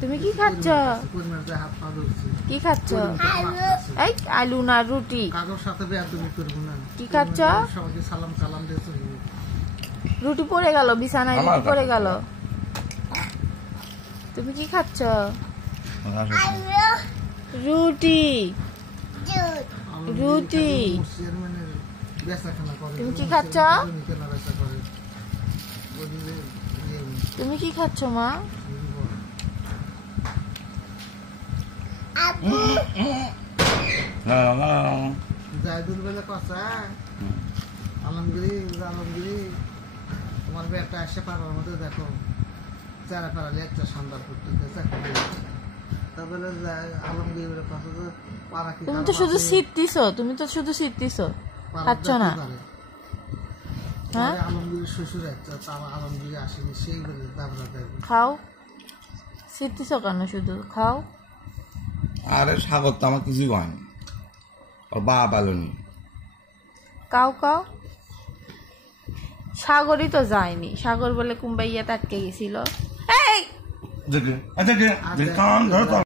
তুমি কি খাচ্ছ? কি খাচ্ছ? এই আলু না রুটি? কি খাচ্ছ? রুটি পড়ে গেল বিছানায়, রুটি পড়ে গেল। তুমি কি খাচ্ছ? রুটি রুটি। তুমি কি খাচ্ছ? তুমি কি খাচ্ছ মা? জায়দুল বেলা কথা আলমগিরি তোমার একটা এসে পাড়ার মধ্যে দেখো চারা পাড়ালে একটা সন্ধ্যা করতে তারপরে আলমগিরি কথা পাড়া কি তুমি তো শুধু শীততিছো, তুমি তো শুধু শীততিছো, খাচ্ছ না? হ্যাঁ আলমগিরির শ্বশুর একটা তার আলমগিরি আসেনি সেই বলে দাবরা দেবে। খাও, শীততিছো কেন? শুধু খাও। আরে সাগর তো আমার কিছুই হয়নি, ওর বাবা পালনি। কাও কাও। সাগরই তো যায়নি, সাগর বলে কুম্বাইয়া আটকে গেছিল। এই